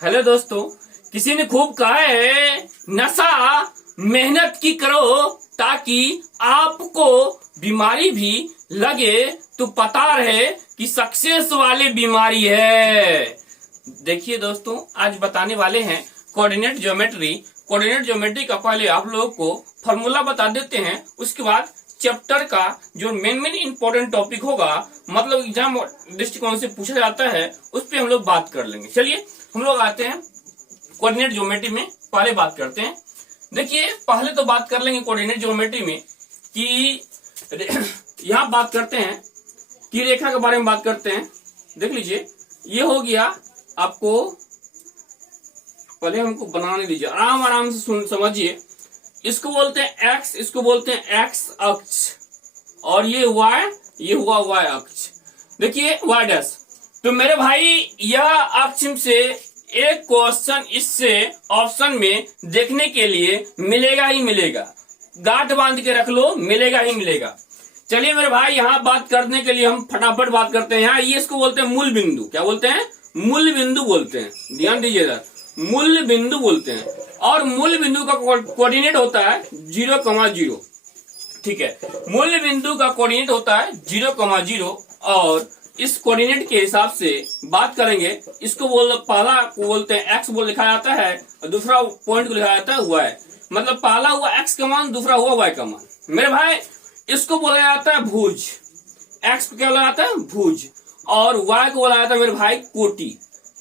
Hello दोस्तों, किसी ने खूब कहा है नशा मेहनत की करो ताकि आपको बीमारी भी लगे तो पता रहे कि सक्सेस वाली बीमारी है। देखिए दोस्तों, आज बताने वाले हैं कोऑर्डिनेट ज्योमेट्री। कोऑर्डिनेट ज्योमेट्री का पहले आप लोगों को फॉर्मूला बता देते हैं, उसके बाद चैप्टर का जो मेन इंपॉर्टेंट टॉपिक होगा, मतलब एग्जाम दृष्टिकोण से पूछा जाता है, उस पर हम लोग बात कर लेंगे। चलिए हम लोग आते हैं कोऑर्डिनेट ज्योमेट्री में। पहले बात करते हैं, देखिए पहले तो बात कर लेंगे कोऑर्डिनेट ज्योमेट्री में कि यहाँ बात करते हैं कि रेखा के बारे में बात करते हैं। देख लीजिए, ये हो गया आपको, पहले हमको बनाने दीजिए, आराम से समझिए। इसको बोलते हैं एक्स, इसको बोलते हैं एक्स अक्ष, और ये वाई, ये हुआ वाई अक्ष। देखिए वाई डैश। तो मेरे भाई यह अक्ष से एक क्वेश्चन इससे ऑप्शन में देखने के लिए मिलेगा ही मिलेगा, गांठ बांध के रख लो, मिलेगा ही मिलेगा। चलिए मेरे भाई, यहाँ बात करने के लिए हम फटाफट बात करते हैं। यहाँ ये इसको बोलते हैं मूल बिंदु। क्या बोलते हैं? मूल बिंदु बोलते हैं। ध्यान दीजिएगा, मूल बिंदु बोलते हैं। और मूल बिंदु का कोऑर्डिनेट होता है 0,0। ठीक है, मूल बिंदु का कोऑर्डिनेट होता है 0,0। और इस कोऑर्डिनेट के हिसाब से बात करेंगे, इसको पहला को बोलते हैं एक्स बोल लिखा जाता है, और दूसरा पॉइंट को लिखा जाता है वाई। मतलब पहला हुआ एक्स का मान, दूसरा हुआ वाई का मान। मेरे भाई इसको बोला जाता है भुज। एक्स को क्या बोला जाता है? भुज। और वाई को बोला जाता है मेरे भाई कोटि।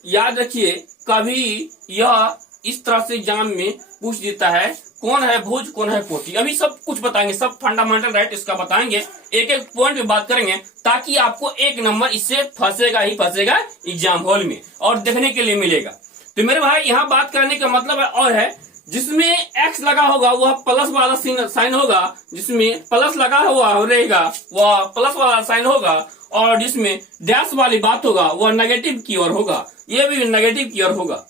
याद रखिए, कभी यह इस तरह से एग्जाम में पूछ देता है, कौन है भुज, कौन है कोटि। अभी सब कुछ बताएंगे, सब फंडामेंटल राइट इसका बताएंगे, एक एक पॉइंट पे बात करेंगे, ताकि आपको एक नंबर इससे फंसेगा ही फंसेगा एग्जाम हॉल में, और देखने के लिए मिलेगा। तो मेरे भाई यहाँ बात करने का मतलब है और है, जिसमें एक्स लगा होगा वह प्लस वाला साइन होगा, जिसमें प्लस लगा हुआ रहेगा वह प्लस वाला साइन होगा, और जिसमें डैश वाली बात होगा वह नेगेटिव की ओर होगा, ये भी नेगेटिव की ओर होगा।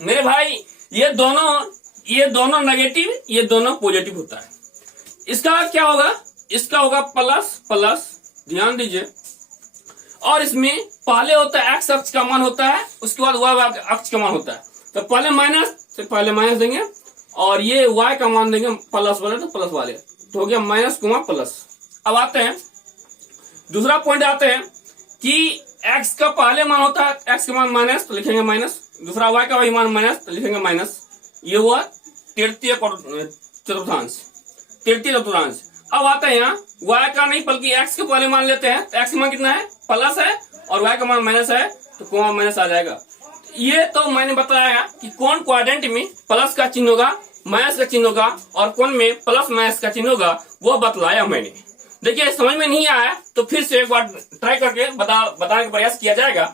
मेरे भाई ये दोनों नेगेटिव, ये दोनों पॉजिटिव होता है। इसका क्या होगा? इसका होगा प्लस प्लस, ध्यान दीजिए। और इसमें पहले होता है एक्स अक्ष का मान होता है, उसके बाद वाई अक्ष का मान होता है। तो पहले माइनस देंगे, और ये वाई का मान देंगे प्लस वाले, तो प्लस वाले, तो हो गया माइनस कुमा प्लस। अब आते हैं दूसरा पॉइंट, आते हैं कि एक्स का पहले मान होता है, एक्स का मान माइनस, तो लिखेंगे माइनस, दूसरा वाई का वही मान माइनस, तो लिखेंगे माइनस। ये हुआ तृतीय चतुर्थांश। अब आता है यहाँ वाई का नहीं बल्कि एक्स के पहले मान लेते हैं, तो एक्स का मान कितना है? प्लस है, और वाई का मान माइनस है, तो कोमा माइनस आ जाएगा। ये तो मैंने बताया कि कौन क्वाड्रेंट में प्लस का चिन्ह होगा, माइनस का चिन्ह होगा, और कौन में प्लस माइनस का चिन्ह होगा, वो बतलाया मैंने। देखिए समझ में नहीं आया तो फिर से एक बार ट्राई करके बताने का प्रयास किया जाएगा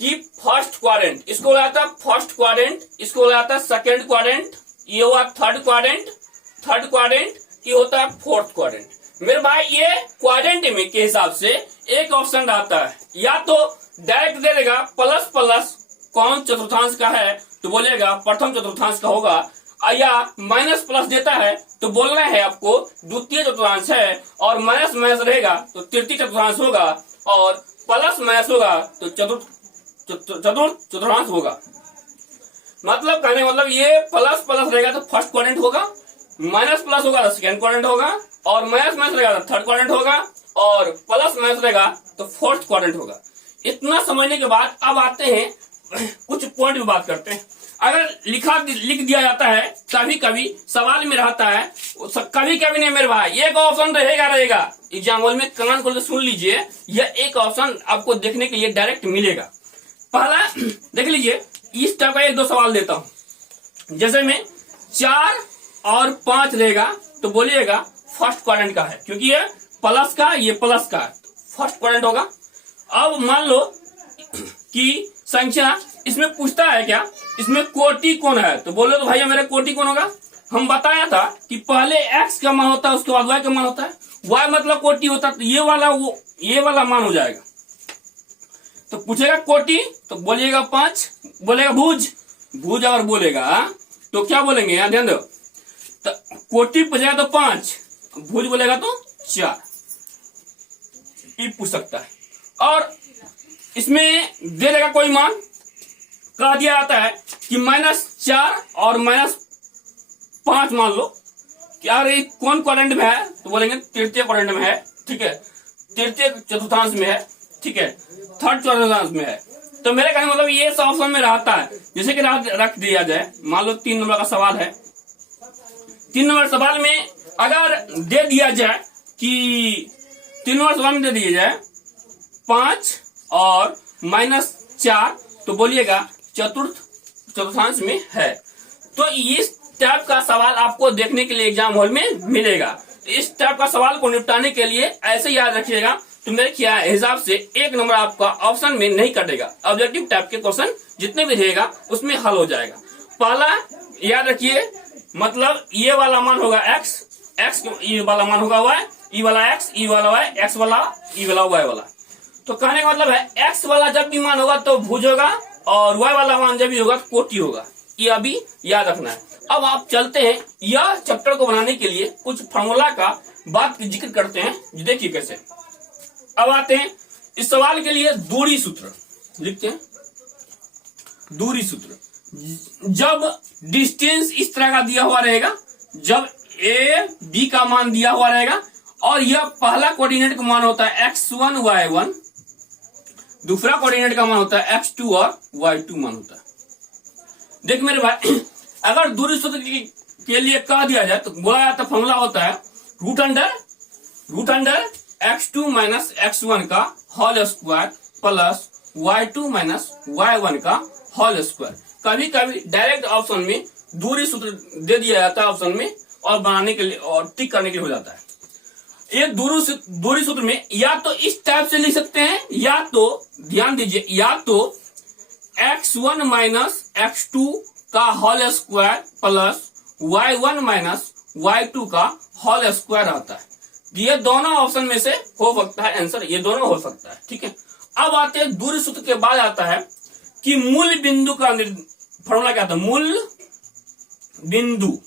कि फर्स्ट क्वाड्रेंट, इसको बोला जाता है फर्स्ट क्वाड्रेंट, इसको बोला जाता है सेकंड क्वाड्रेंट, ये हुआ थर्ड क्वाड्रेंट, ये होता है फोर्थ क्वाड्रेंट। मेरे भाई ये क्वाड्रेंट में के हिसाब से एक ऑप्शन आता है, या तो डायरेक्ट दे देगा प्लस प्लस कौन चतुर्थांश का है, तो बोलेगा प्रथम चतुर्थांश का होगा, या माइनस प्लस देता है तो बोलना है आपको द्वितीय चतुर्थांश है, और माइनस माइनस रहेगा तो तृतीय चतुर्थांश होगा, और प्लस माइनस होगा तो चतुर्थ चतुर्थांश होगा। मतलब कहने मतलब ये प्लस प्लस रहेगा तो फर्स्ट क्वाड्रेंट होगा, माइनस प्लस होगा तो सेकंड क्वाड्रेंट होगा, और माइनस माइनस रहेगा तो थर्ड क्वाड्रेंट होगा, और प्लस माइनस रहेगा तो फोर्थ क्वाड्रेंट होगा। इतना समझने के बाद अब आते हैं कुछ पॉइंट भी बात करते हैं। अगर लिख दिया जाता है, कभी कभी सवाल में रहता है, कभी कभी नहीं मेरे भाई, एक ऑप्शन रहेगा एग्जाम हॉल में, कान खोल के सुन लीजिए, यह एक ऑप्शन आपको देखने के लिए डायरेक्ट मिलेगा। पहला देख लीजिए, इस टाइप का एक दो सवाल देता हूं, जैसे में 4 और 5 रहेगा तो बोलिएगा फर्स्ट क्वाड्रेंट का है, क्योंकि ये प्लस का, ये प्लस का है, फर्स्ट क्वाड्रेंट होगा। अब मान लो कि संख्या इसमें पूछता है क्या, इसमें कोटि कौन है, तो बोलो तो भैया मेरा कोटि कौन होगा। हम बताया था कि पहले एक्स का मान होता है, उसके बाद वाई का मान होता है, वाई मतलब कोटि होता है, तो ये वाला मान हो जाएगा। तो पूछेगा कोटि तो बोलिएगा 5, बोलेगा भुज अगर बोलेगा तो क्या बोलेंगे, यहाँ ध्यान दो, तो कोटि पूछेगा तो 5, भुज बोलेगा तो 4, ये पूछ सकता है। और इसमें दे देगा कोई मान, कह दिया जाता है कि -4 और -5 मान लो कि यार ये कौन क्वाड्रेंट में है, तो बोलेंगे तृतीय क्वाड्रेंट में है, ठीक है, तृतीय चतुर्थांश में है, ठीक है, थर्ड चतुर्थांश में है। तो मेरे कहने मतलब ये सब ऑप्शन में रहता है। जैसे कि रख दिया जाए, मान लो 3 नंबर का सवाल है, 3 नंबर सवाल में अगर दे दिया जाए कि 3 नंबर सवाल में दे दिया जाए 5 और -4, तो बोलिएगा चतुर्थांश में है। तो इस टाइप का सवाल आपको देखने के लिए एग्जाम हॉल में मिलेगा। इस टाइप का सवाल को निपटाने के लिए ऐसे याद रखिएगा, तो मेरे ख्याल हिसाब से 1 नंबर आपका ऑप्शन में नहीं कटेगा। ऑब्जेक्टिव टाइप के क्वेश्चन जितने भी रहेगा उसमें हल हो जाएगा। पहला याद रखिए, मतलब ये वाला मान होगा x, ये वाला मान होगा y, ई वाला x, ई वाला y, x वाला, ई वाला y वाला। तो कहने का मतलब है x वाला जब भी मान होगा तो भुज होगा, और y वाला मान जब भी होगा तो कोटि होगा। ये अभी याद रखना है। अब आप चलते हैं यह चैप्टर को बनाने के लिए कुछ फार्मूला का बात की जिक्र करते हैं, देखिए कैसे। अब आते हैं इस सवाल के लिए दूरी सूत्र लिखते हैं। दूरी सूत्र, जब डिस्टेंस इस तरह का दिया हुआ रहेगा, जब a b का मान दिया हुआ रहेगा और यह पहला कोऑर्डिनेट का मान होता है x1 y1, दूसरा कोऑर्डिनेट का मान होता है x2 और y2 मान होता है। देख मेरे भाई, अगर दूरी सूत्र के लिए कह दिया जाए तो बोला जाता फॉर्मूला होता है root under x2 minus x1 का whole square plus y2 minus y1 का होल स्क्वायर। कभी कभी डायरेक्ट ऑप्शन में दूरी सूत्र दे दिया जाता है ऑप्शन में, और बनाने के लिए और टिक करने के लिए हो जाता है। ये दूरी सूत्र में या तो इस टाइप से लिख सकते हैं, या तो ध्यान दीजिए, या तो x1 माइनस x2 का whole square plus y1 minus y2 का होल स्क्वायर आता है। ये दोनों ऑप्शन में से हो सकता है आंसर, ये दोनों हो सकता है, ठीक है। अब आते हैं दूरी सूत्र के बाद आता है कि मूल बिंदु का फॉर्मूला क्या था, मूल बिंदु।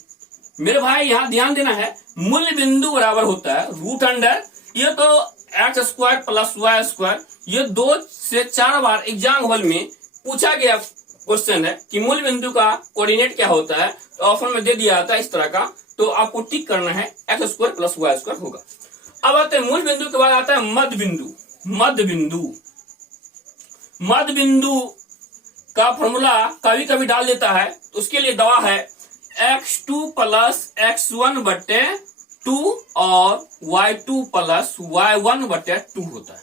मेरे भाई यहां ध्यान देना है, मूल बिंदु बराबर होता है रूट अंडर, ये तो X square plus Y square. ये 2 से 4 बार एग्जाम हॉल में पूछा गया क्वेश्चन है कि मूल बिंदु का कोऑर्डिनेट क्या होता है, तो ऑप्शन में दे दिया जाता है इस तरह का, तो आपको टिक करना है X square plus Y square होगा। अब आते हैं मूल बिंदु के बाद आता है मध्य बिंदु। मध्य बिंदु का फॉर्मूला कभी कभी डाल देता है, तो उसके लिए दवा है x2 प्लस x1 बटे 2 और y2 प्लस y1 बटे 2 होता है।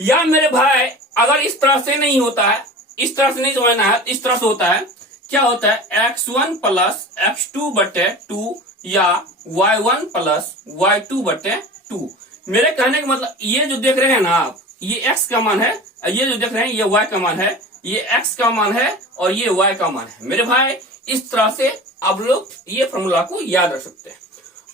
या मेरे भाई अगर इस तरह से नहीं होता है, इस तरह से नहीं समझना है, इस तरह से होता है, क्या होता है x1 प्लस x2 बटे 2 या y1 प्लस y2 बटे 2। मेरे कहने का मतलब ये जो देख रहे हैं ना आप, ये x का मान है, ये जो देख रहे हैं ये y का मान है, ये x का मान है और ये y का मान है। मेरे भाई इस तरह से आप लोग ये फॉर्मूला को याद रख सकते हैं।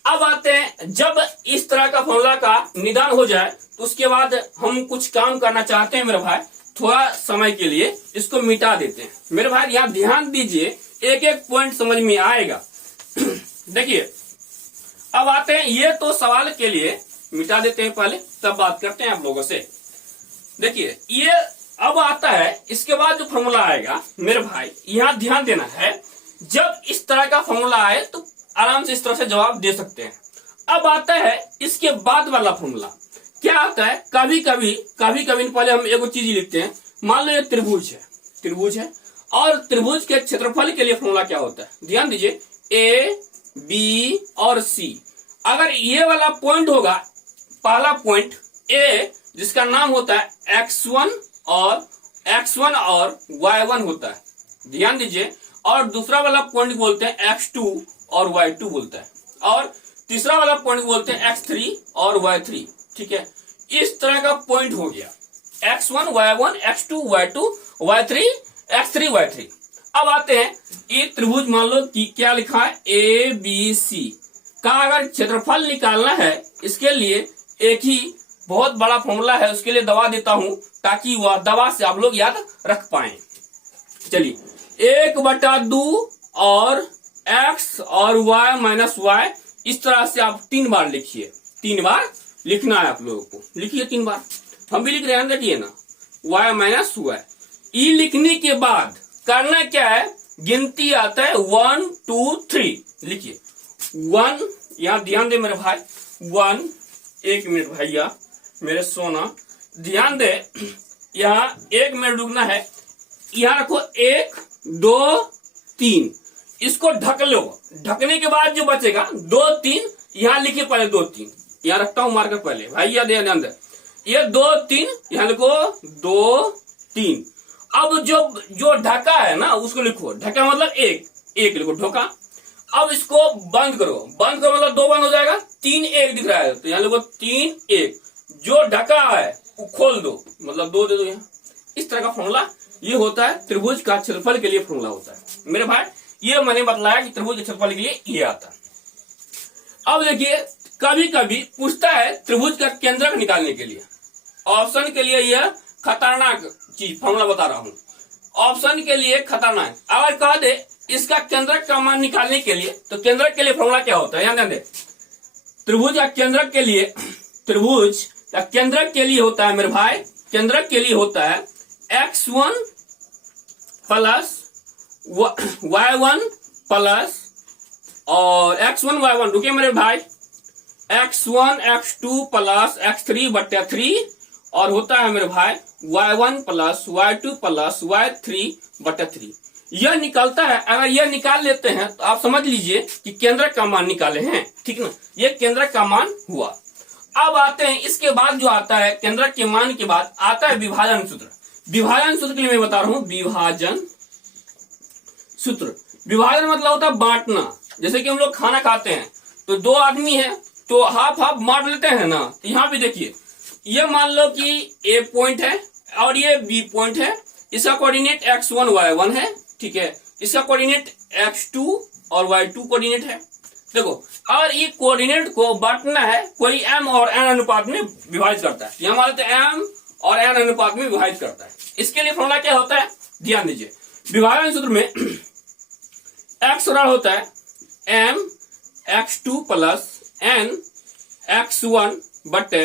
अब आते हैं, जब इस तरह का फॉर्मूला का निदान हो जाए तो उसके बाद हम कुछ काम करना चाहते हैं मेरे भाई, थोड़ा समय के लिए इसको मिटा देते हैं। मेरे भाई यहाँ ध्यान दीजिए, एक एक पॉइंट समझ में आएगा। देखिए अब आते हैं, ये तो सवाल के लिए मिटा देते हैं पहले, तब बात करते हैं आप लोगों से। देखिए ये अब आता है, इसके बाद जो फॉर्मूला आएगा मेरे भाई यहाँ ध्यान देना है, जब इस तरह का फॉर्मूला आए तो आराम से इस तरह से जवाब दे सकते हैं। अब आता है इसके बाद वाला फॉर्मूला, क्या आता है, कभी कभी पहले हम एक चीज लिखते हैं। मान लो ये त्रिभुज है और त्रिभुज के क्षेत्रफल के लिए फॉर्मूला क्या होता है, ध्यान दीजिए, ए बी और सी। अगर ये वाला पॉइंट होगा, पहला पॉइंट ए जिसका नाम होता है x1 और y1 होता है, ध्यान दीजिए, और दूसरा वाला पॉइंट बोलते हैं x2 और y2 बोलता है, और तीसरा वाला पॉइंट बोलते हैं x3 और y3, ठीक है। इस तरह का पॉइंट हो गया x1 y1 x2 y2 y3 x3 y3। अब आते हैं, एक त्रिभुज मान लो कि क्या लिखा है ए बी सी का अगर क्षेत्रफल निकालना है, इसके लिए एक ही बहुत बड़ा फॉर्मूला है, उसके लिए दवा देता हूं ताकि वह दवा से आप लोग याद रख पाए। चलिए 1/2 और x और y माइनस y, इस तरह से आप 3 बार लिखिए, 3 बार लिखना है आप लोगों को, लिखिए 3 बार, हम भी लिख रहे हैं, देखिए ना y माइनस y। ई लिखने के बाद करना क्या है, गिनती आता है 1 2 3। लिखिए 1, यहां ध्यान दे मेरे भाई, 1, 1 मिनट भैया मेरे सोना, ध्यान दे, यहाँ 1 मिनट रुकना है। यहाँ रखो 1 2 3, इसको ढक लो। ढकने के बाद जो बचेगा 2 3, यहाँ लिखिए पहले 2 3, यहाँ रखता हूं मार्कर पहले भैया, ध्यान दे, ये 2 3 यहाँ लिखो 2 3। अब जो ढका है ना उसको लिखो, ढका मतलब 1 लिखो ढोका। अब इसको बंद करो, बंद करो मतलब 2 बंद हो जाएगा, 3 1 दिख रहा है तो यहाँ लिखो 3 1। जो ढका है वो खोल दो मतलब 2 दे दो यहाँ। इस तरह का फॉर्मूला ये होता है, त्रिभुज का क्षेत्रफल के लिए फॉर्मूला होता है मेरे भाई। ये मैंने बतलाया कि त्रिभुज के क्षेत्रफल के लिए ये आता है। अब देखिए कभी कभी पूछता है त्रिभुज का केंद्रक निकालने के लिए। ऑप्शन के लिए यह खतरनाक चीज फॉर्मूला बता रहा हूं, ऑप्शन के लिए खतरनाक। अगर कह दे इसका केंद्रक का मान निकालने के लिए, तो केंद्रक के लिए फॉर्मूला क्या होता है, ध्यान दे। त्रिभुज का केंद्रक के लिए, त्रिभुज का केंद्रक के लिए होता है मेरे भाई, केंद्रक के लिए होता है x1 प्लस y1 प्लस और x1 y1, रुकिए मेरे भाई, x1 x2 प्लस x3 बट्टे 3 और होता है मेरे भाई y1 plus y2 plus y3 बट्टे 3। यह निकलता है। अगर यह निकाल लेते हैं तो आप समझ लीजिए कि केंद्रक का मान निकाले हैं, ठीक ना, यह केंद्रक का मान हुआ। अब आते हैं इसके बाद जो आता है केंद्रक के मान के बाद आता है विभाजन सूत्र। विभाजन सूत्र के लिए मैं बता रहा हूं, विभाजन सूत्र। विभाजन मतलब होता है बांटना। जैसे कि हम लोग खाना खाते हैं तो 2 आदमी है तो हाफ हाफ बांट लेते हैं ना। तो यहाँ पे देखिए, ये मान लो कि ए पॉइंट है और ये बी पॉइंट है, इसका कोऑर्डिनेट x1 y1 है, ठीक है, इसका कोऑर्डिनेट x2 और y2 कोऑर्डिनेट है। देखो अगर ये कोऑर्डिनेट को बांटना है, कोई m और n अनुपात में विभाजित करता है, यहाँ हमारे m और n अनुपात में विभाजित करता है। इसके लिए फॉर्मूला क्या होता है, ध्यान दीजिए। विभाजन सूत्र में x बराबर होता है m x2 plus n x1 बटे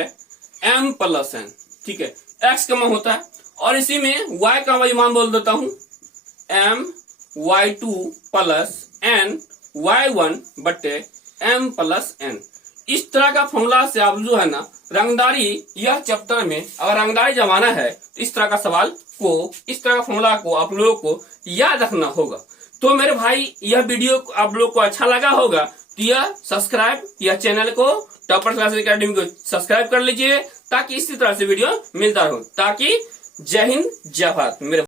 m प्लस n, ठीक है, x का मान होता है और इसी में y का वही मान बोल देता हूं m y2 plus n y1 बटे m प्लस n। इस तरह का फॉर्मूला से आप जो है ना रंगदारी, यह चैप्टर में अगर रंगदारी जमाना है तो इस तरह का सवाल को, इस तरह का फॉर्मूला को आप लोगों को याद रखना होगा। तो मेरे भाई यह वीडियो आप लोग को अच्छा लगा होगा तो यह सब्सक्राइब, यह चैनल को टॉपर क्लासेस एकेडमी को सब्सक्राइब कर लीजिए ताकि इसी तरह से वीडियो मिलता रहो। ताकि जय हिंद जय भारत मेरे